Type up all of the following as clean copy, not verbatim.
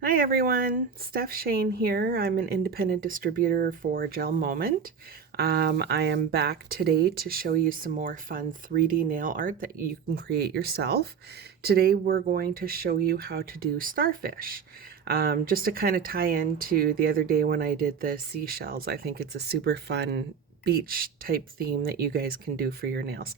Hi everyone, Steph Shane here. I'm an independent distributor for GelMoment. I am back today to show you some more fun 3D nail art that you can create yourself. Today we're going to show you how to do starfish. Just to kind of tie into the other day when I did the seashells, I think it's a super fun beach type theme that you guys can do for your nails.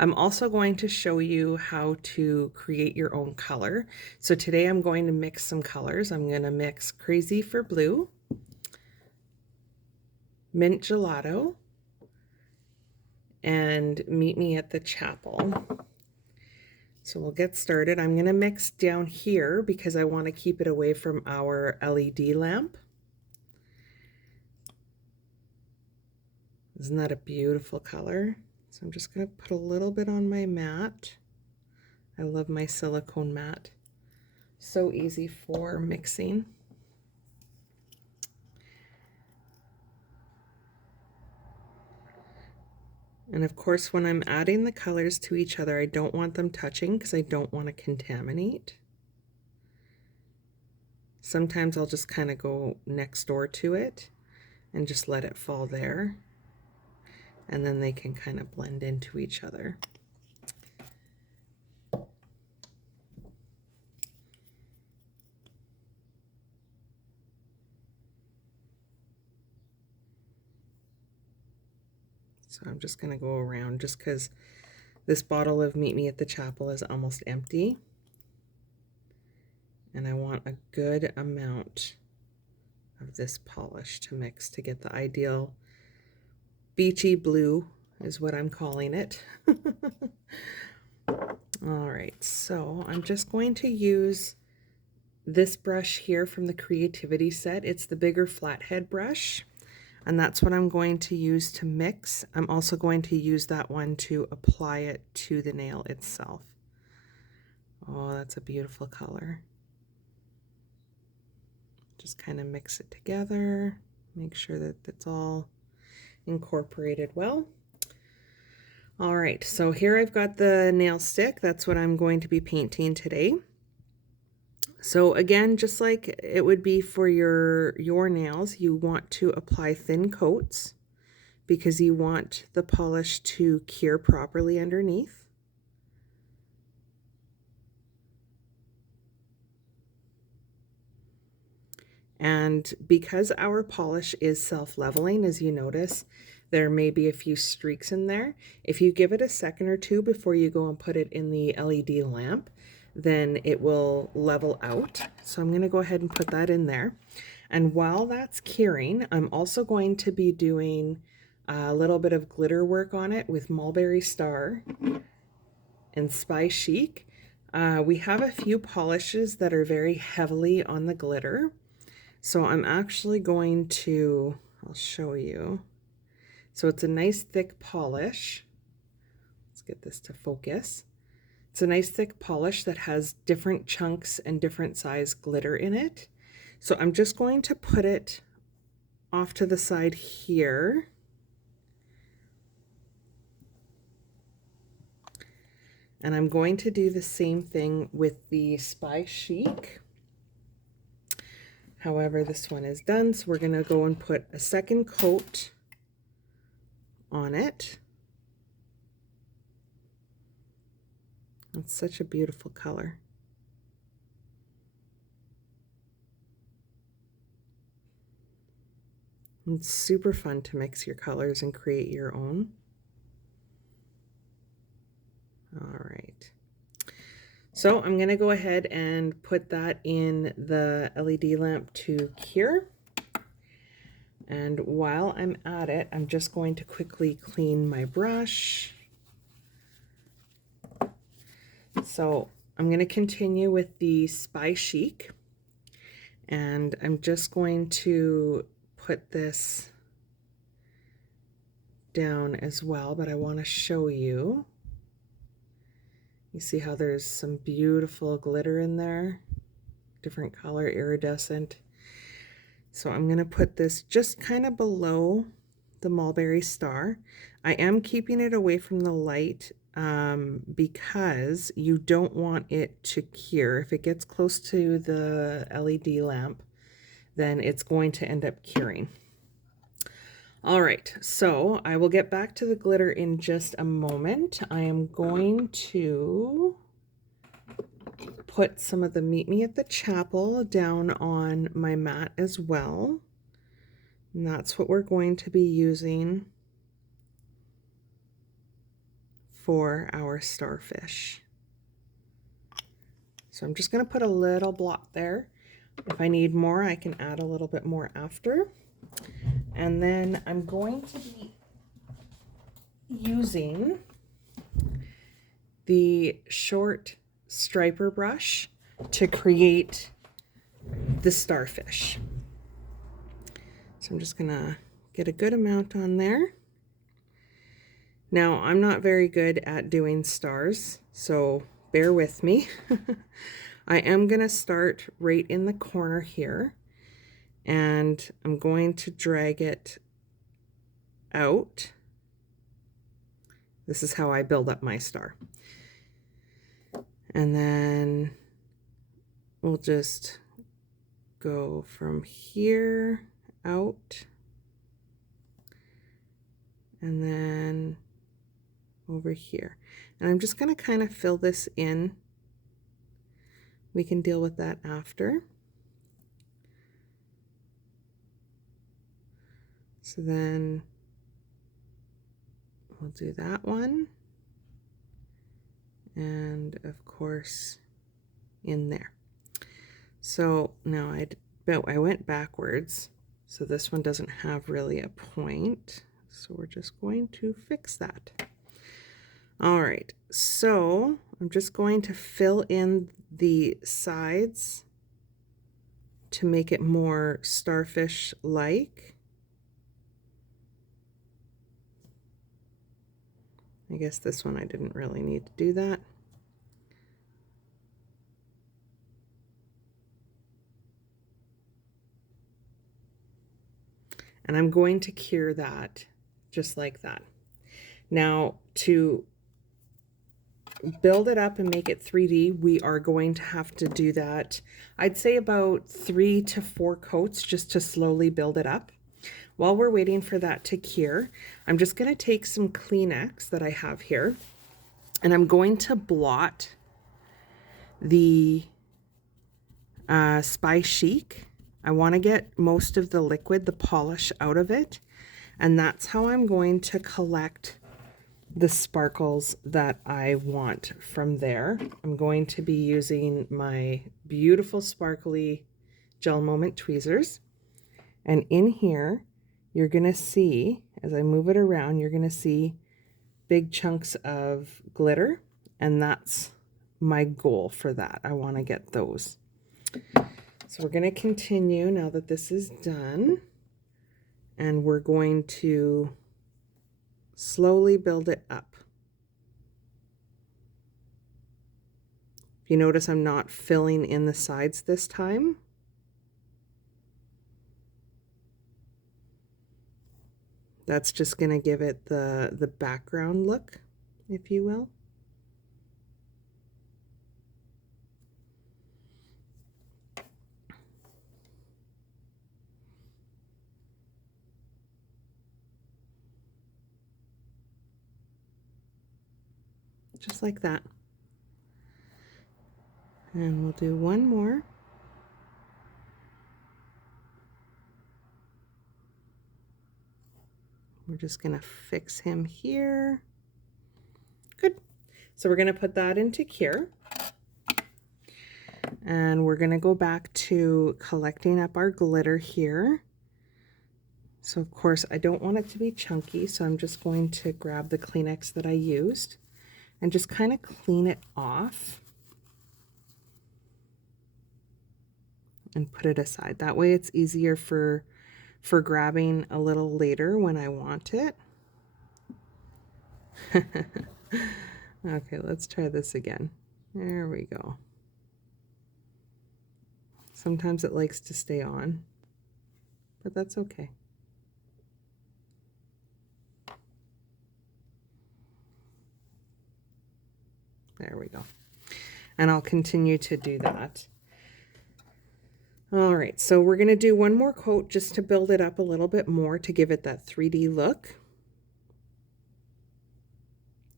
I'm also going to show you how to create your own color. So today I'm going to mix some colors. I'm going to mix Crazy for Blue, Mint Gelato, and Meet Me at the Chapel. So we'll get started. I'm going to mix down here because I want to keep it away from our LED lamp. Isn't that a beautiful color? So I'm just going to put a little bit on my mat. I love my silicone mat. So easy for mixing. And of course, when I'm adding the colors to each other, I don't want them touching because I don't want to contaminate. Sometimes I'll just kind of go next door to it and just let it fall there. And then they can kind of blend into each other. So I'm just going to go around just because this bottle of Meet Me at the Chapel is almost empty. And I want a good amount of this polish to mix to get the ideal beachy blue is what I'm calling it. All right, so I'm just going to use this brush here from the Creativity set. It's the bigger flathead brush, and that's what I'm going to use to mix. I'm also going to use that one to apply it to the nail itself. Oh, that's a beautiful color. Just kind of mix it together, make sure that it's all incorporated well. All right, so here I've got the nail stick. That's what I'm going to be painting today. So again, just like it would be for your nails, you want to apply thin coats because you want the polish to cure properly underneath. And because our polish is self-leveling, as you notice, there may be a few streaks in there. If you give it a second or two before you go and put it in the LED lamp, then it will level out. So I'm going to go ahead and put that in there. And while that's curing, I'm also going to be doing a little bit of glitter work on it with Mulberry Star and Spy Chic. We have a few polishes that are very heavily on the glitter. So I'm actually going to, I'll show you. So it's a nice thick polish. Let's get this to focus. It's a nice thick polish that has different chunks and different size glitter in it. So I'm just going to put it off to the side here. And I'm going to do the same thing with the Spy Chic. However, this one is done, so we're going to go and put a second coat on it. It's such a beautiful color. It's super fun to mix your colors and create your own. All right. So I'm going to go ahead and put that in the LED lamp to cure. And while I'm at it, I'm just going to quickly clean my brush. So I'm going to continue with the Spy Chic. And I'm just going to put this down as well, but I want to show you. You see how there's some beautiful glitter in there, different color, iridescent. So I'm going to put this just kind of below the Mulberry Star. I am keeping it away from the light because you don't want it to cure. If it gets close to the LED lamp, then it's going to end up curing. All right, so I will get back to the glitter in just a moment. I am going to put some of the Meet Me at the Chapel down on my mat as well. And that's what we're going to be using for our starfish. So I'm just going to put a little block there. If I need more, I can add a little bit more after. And then I'm going to be using the short striper brush to create the starfish. So I'm just gonna get a good amount on there. Now, I'm not very good at doing stars, so bear with me. I am gonna start right in the corner here, and I'm going to drag it out. This is how I build up my star. And then we'll just go from here out, and then over here. And I'm just going to kind of fill this in. We can deal with that after. So then we'll do that one. And of course in there. So now I went backwards, so this one doesn't have really a point. So we're just going to fix that. All right, so I'm just going to fill in the sides to make it more starfish-like. I guess this one I didn't really need to do that. And I'm going to cure that just like that. Now, to build it up and make it 3D, we are going to have to do that, I'd say about 3 to 4 coats just to slowly build it up. While we're waiting for that to cure, I'm just going to take some Kleenex that I have here, and I'm going to blot the Spy Chic. I want to get most of the liquid, the polish, out of it, and that's how I'm going to collect the sparkles that I want from there. I'm going to be using my beautiful sparkly GelMoment tweezers, and in here you're going to see, as I move it around, you're going to see big chunks of glitter, and that's my goal for that. I want to get those. So we're going to continue now that this is done, and we're going to slowly build it up. If you notice, I'm not filling in the sides this time. That's just going to give it the background look, if you will. Just like that. And we'll do one more. We're just going to fix him here. Good. So we're going to put that into cure. And we're going to go back to collecting up our glitter here. So of course I don't want it to be chunky, so I'm just going to grab the Kleenex that I used and just kind of clean it off and put it aside. That way it's easier for grabbing a little later when I want it. Okay, let's try this again. There we go. Sometimes it likes to stay on, but that's okay. There we go. And I'll continue to do that. All right, so we're going to do one more coat just to build it up a little bit more to give it that 3D look.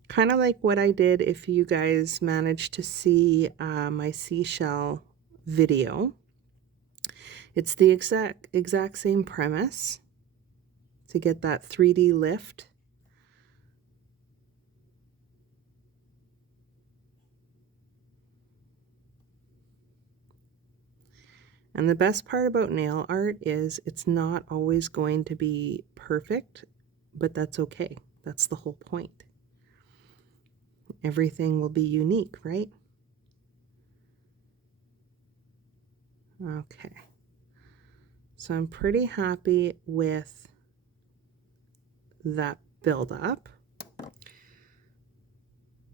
Kind of like what I did if you guys managed to see my seashell video. It's the exact same premise to get that 3D lift. And the best part about nail art is it's not always going to be perfect, but that's okay. That's the whole point. Everything will be unique, right? Okay. So I'm pretty happy with that buildup.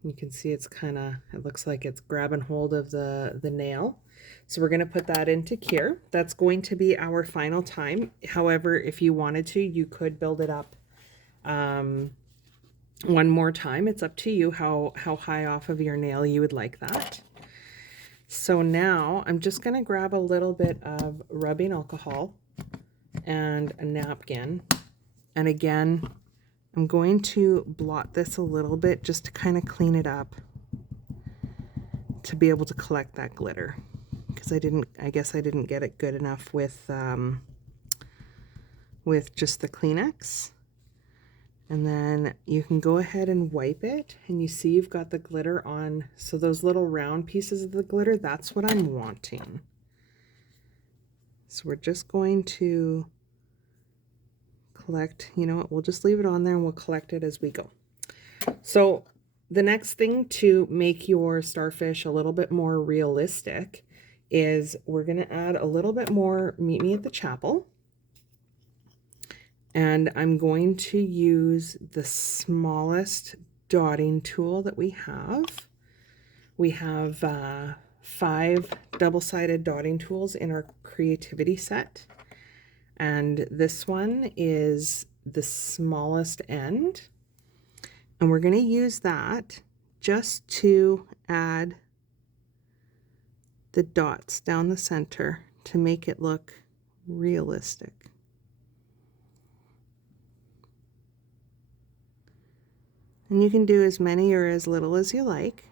You can see it's it looks like it's grabbing hold of the nail. So we're going to put that into cure. That's going to be our final time. However, if you wanted to, you could build it up one more time. It's up to you how high off of your nail you would like that. So now I'm just going to grab a little bit of rubbing alcohol and a napkin. And again, I'm going to blot this a little bit just to kind of clean it up to be able to collect that glitter, because I guess I didn't get it good enough with just the Kleenex. And then you can go ahead and wipe it, and you see you've got the glitter on. So those little round pieces of the glitter, that's what I'm wanting. So we're just going to collect, you know what, we'll just leave it on there and we'll collect it as we go. So the next thing to make your starfish a little bit more realistic is we're going to add a little bit more Meet Me at the Chapel. And I'm going to use the smallest dotting tool that we have. We have 5 double-sided dotting tools in our creativity set. And this one is the smallest end. And we're going to use that just to add the dots down the center to make it look realistic. And you can do as many or as little as you like.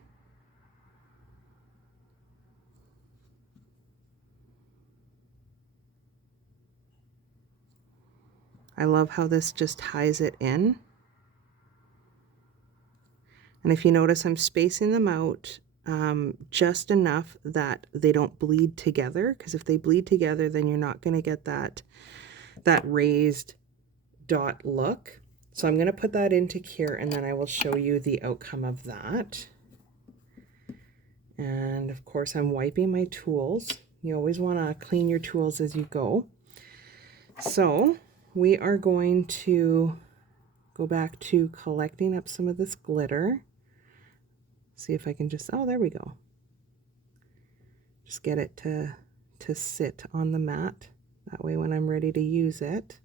I love how this just ties it in. And if you notice, I'm spacing them out just enough that they don't bleed together, because if they bleed together, then you're not going to get that raised dot look. So I'm going to put that into cure, and then I will show you the outcome of that. And of course, I'm wiping my tools. You always want to clean your tools as you go. So we are going to go back to collecting up some of this glitter. See if I can just, oh, there we go. Just get it to sit on the mat. That way when I'm ready to use it,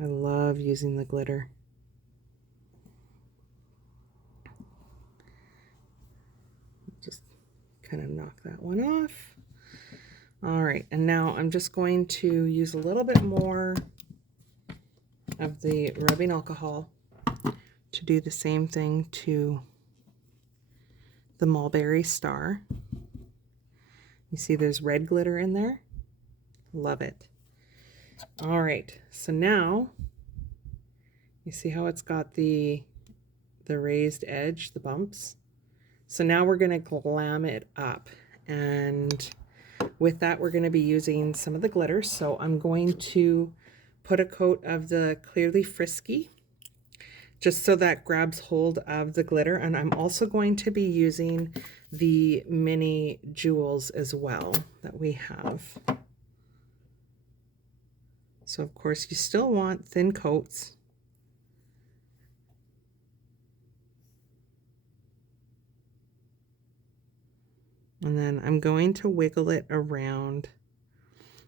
I love using the glitter. Just kind of knock that one off. All right, and now I'm just going to use a little bit more of the rubbing alcohol to do the same thing to the mulberry star. You see there's red glitter in there? Love it. All right, so now you see how it's got the raised edge, the bumps. So now we're going to glam it up, and with that we're going to be using some of the glitter. So I'm going to put a coat of the Clearly Frisky just so that grabs hold of the glitter, and I'm also going to be using the mini jewels as well that we have. So of course you still want thin coats. And then I'm going to wiggle it around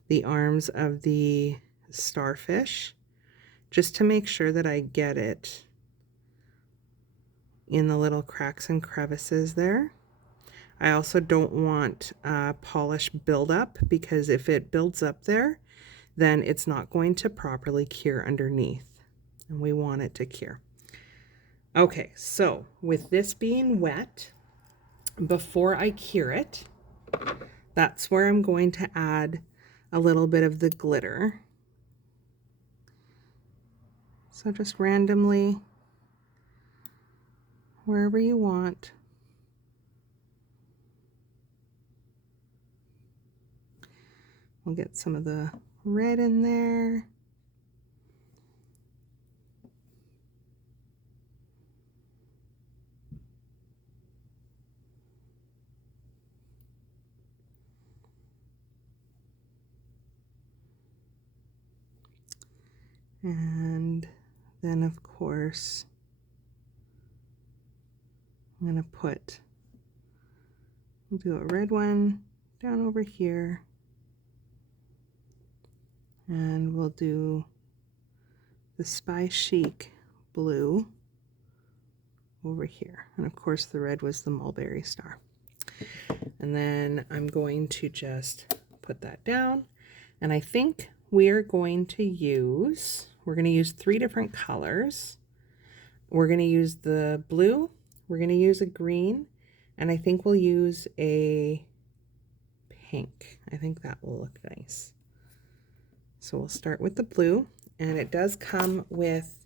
the arms of the starfish just to make sure that I get it in the little cracks and crevices there. I also don't want polish buildup, because if it builds up there, then it's not going to properly cure underneath, and we want it to cure. Okay, so with this being wet, before I cure it, that's where I'm going to add a little bit of the glitter. So just randomly, wherever you want. We'll get some of the red in there. And then of course, I'm going to we'll do a red one down over here. And we'll do the Spy Chic blue over here. And of course the red was the mulberry star. And then I'm going to just put that down. And I think we're going to use 3 different colors. We're going to use the blue, we're going to use a green, and I think we'll use a pink. I think that will look nice. So we'll start with the blue, and it does come with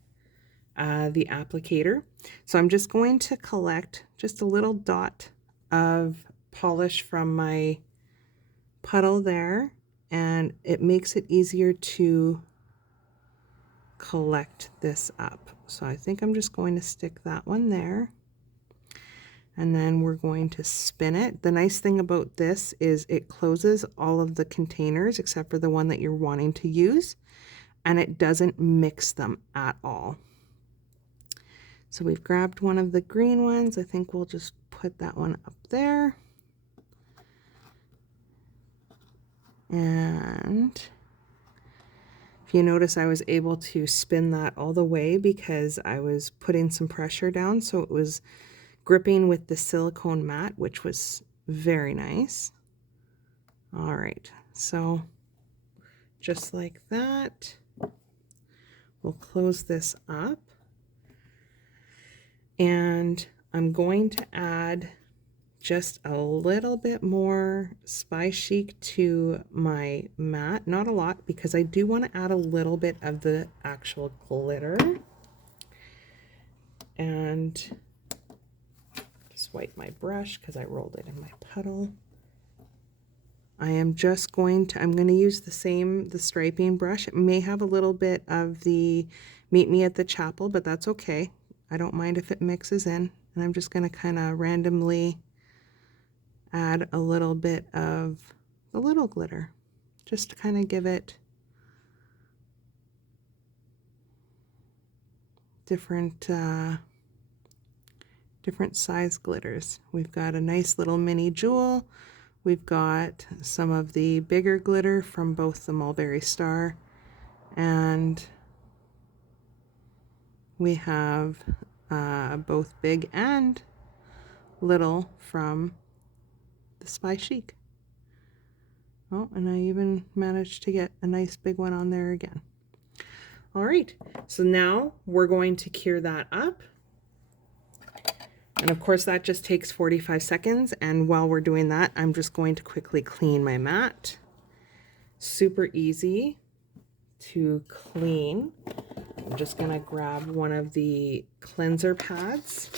the applicator. So I'm just going to collect just a little dot of polish from my puddle there, and it makes it easier to collect this up. So I think I'm just going to stick that one there, and then we're going to spin it. The nice thing about this is it closes all of the containers except for the one that you're wanting to use, and it doesn't mix them at all. So we've grabbed one of the green ones. I think we'll just put that one up there. And if you notice, I was able to spin that all the way because I was putting some pressure down, so it was gripping with the silicone mat, which was very nice. All right, so just like that, we'll close this up. And I'm going to add just a little bit more Spy Chic to my mat. Not a lot, because I do want to add a little bit of the actual glitter. And just wipe my brush because I rolled it in my puddle. I'm going to use the striping brush. It may have a little bit of the Meet Me at the Chapel, but that's okay. I don't mind if it mixes in. And I'm just going to kind of randomly add a little bit of the little glitter, just to kind of give it different size glitters. We've got a nice little mini jewel. We've got some of the bigger glitter from both the mulberry star, and we have both big and little from the Spy Chic. Oh, and I even managed to get a nice big one on there again. All right, so now we're going to cure that up. And of course that just takes 45 seconds. And while we're doing that, I'm just going to quickly clean my mat. Super easy to clean. I'm just gonna grab one of the cleanser pads.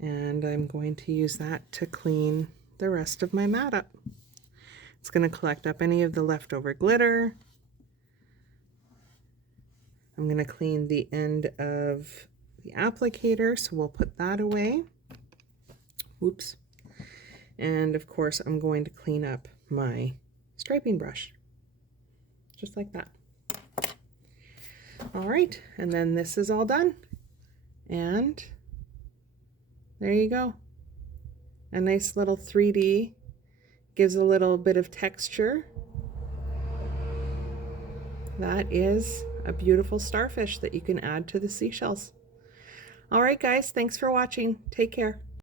And I'm going to use that to clean the rest of my mat up. It's going to collect up any of the leftover glitter. I'm going to clean the end of the applicator, so we'll put that away. Oops. And of course, I'm going to clean up my striping brush, just like that. All right, and then this is all done. And there you go. A nice little 3D, gives a little bit of texture that is a beautiful starfish that you can add to the seashells. All right, guys, thanks for watching. Take care.